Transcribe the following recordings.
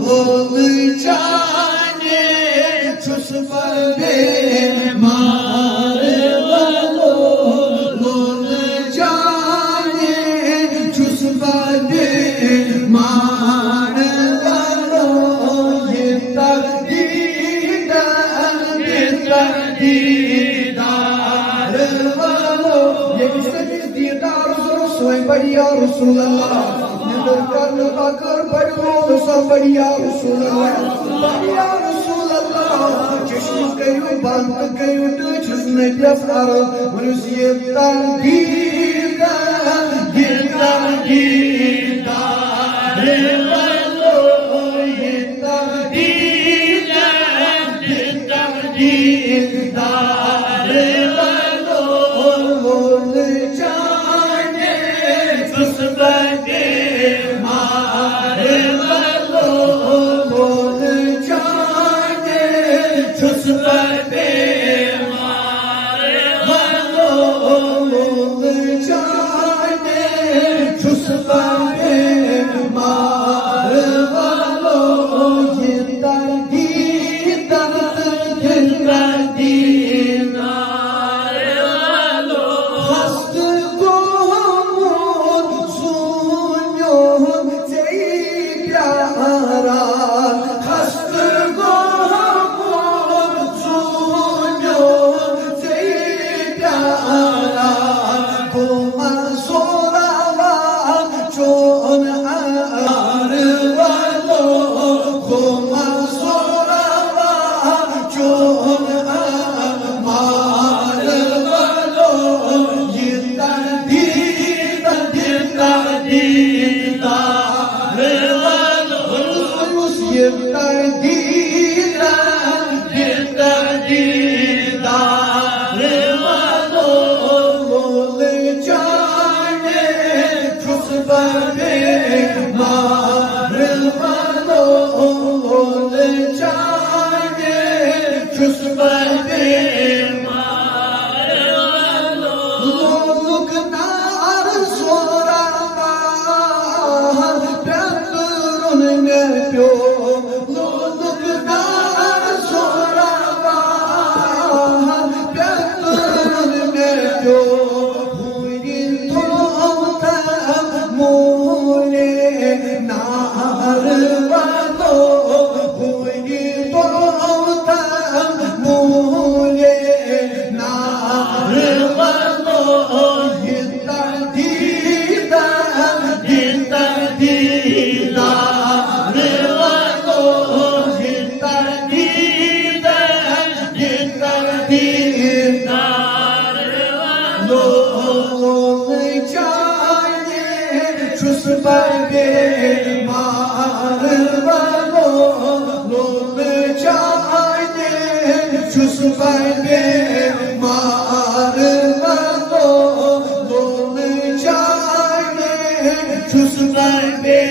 लोल जाने छुस बदे मार वालो लोल जाने छुस बदे मार वालो ये दीदार वालो ये किसने दीदार स्वयं बढ़िया रसूल अल्लाह कर बढ़ो सब बढ़िया रसूल अल्लाह चश्म कयो बंद कयो तुझ नबियस अरो मनुष्य दीदार वालो ये दीदार वालो लोल जाने छुस बदे मार वालो लोल जाने छुस बदे मार वालो लोल जाने छुस बदे मार वालो ये दीदार वालो हस्त को सुनो से प्यारा हस्त को सुनो से प्यारा को मंसूरा चोन आर वालो को मंसूरा चोन मार वालो ये दीदार वालो ये दीदार वालो लोल जाने छुस बदे मार वालो लोल जाने छुस बदे मार वालो लोग नार सोरा प्यारुन में प्यो लोग नार सोरा प्यारुन में प्यो हुई थोता मोले नार वालो हुई थोता मोले नार वालो ये दीदार वालो ये दीदार वालो लोल जाने छुस बदे मार वालो लोल जाने छुस बदे मार वालो लोल जाने छुस बदे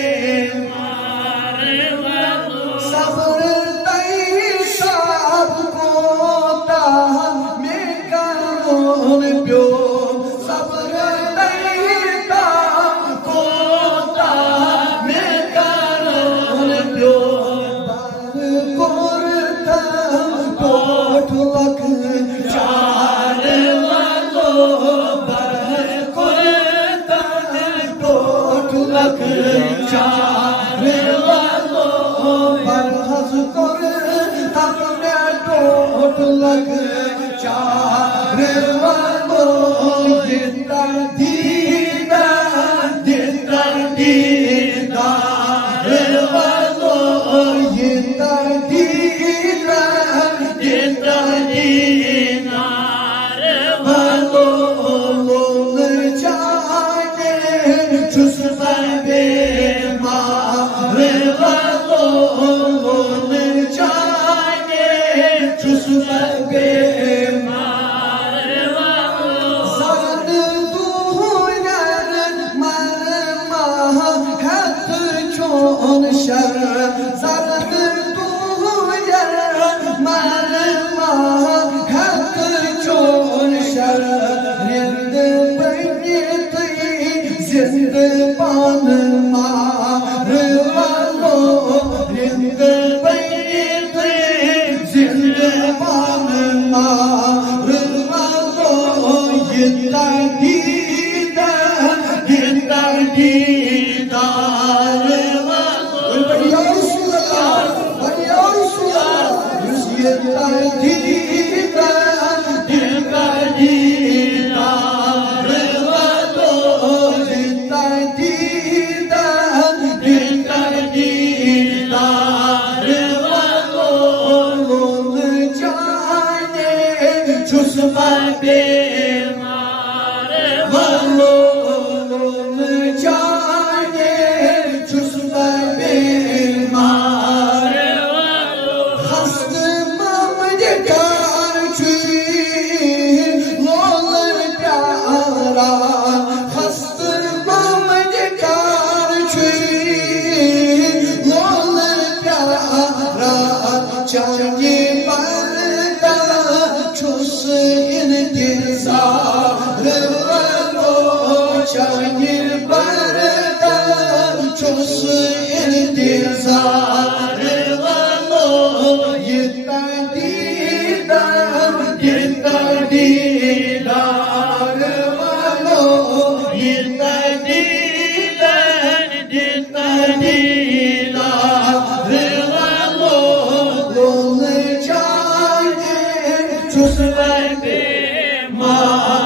मार वालो सब्र तई साब कोता में करोन प्यो सब्र तई ताब कोता में करोन प्यो बार कोरता कोट लख चार वालो बार कोरता कोट लख चार वालो बरहस कर तक में टोट लग चार वालो ये दीदार वालो ये दीदार वालो लोल जाने छुस बदे मार वालो लोल जाने छुस बदे मार वालो सरद दूर मर माह खत चोन शर सरद दूर मर माह खत चोन शर रिंद बने जिंद पान मार वालो रिंद बीमार मलोन जाने चुस बीमार हस्त ममद कार लोल प्यारा हस्त ममद कार लोल प्यारा चाहिए पर्दा चुस इंतजार वालो चाहिए पर्दा चुस इंतजार वालो ये दीदार वालो ये दीदार वालो लोल जाने चुस बीमार